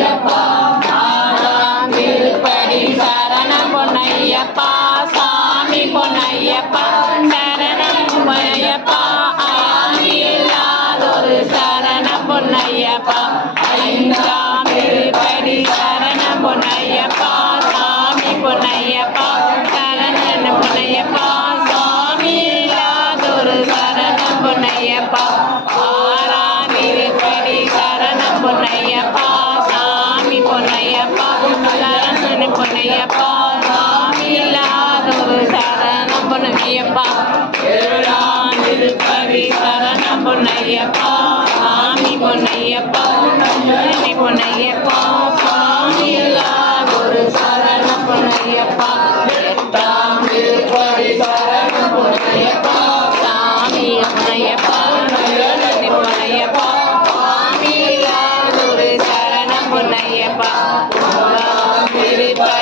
பொன்னையப்பா ஆறாம் திருப்படி சரணம் பொன்னையப்பா சாமி பொன்னையப்பா சரணம் பொன்னையப்பா ஆதி இல்லாதொரு சரணம் பொன்னையப்பா ஐந்தாம் திருப்படி சரணம் பொன்னையப்பா சாமி பொன்னையப்பா சரணம் பொன்னையப்பா சாமி இல்லாதொரு சரணம் பொன்னையப்பா ஆறாம் திருப்படி சரணம் பொன்னையப்பா சாமி பொன்னையப்பா சரணம் பொன்னையப்பா சாமி இல்லாதொரு சரணம் பொன்னையப்பா ஏழாம் திருப்படி சரணம் பொன்னையப்பா சாமி பொன்னையப்பா சாமி பொன்னையப்பா சாமி இல்லாதொரு சரணம் பொன்னையப்பா எட்டாம் திருப்படி சரணம் பொன்னையப்பா சாமி பொன்னையப்பா சாமி பொன்னையப்பா சாமி இல்லாதொரு சரணம் பொன்னையப்பா ஒன்பதாம் திருப்படி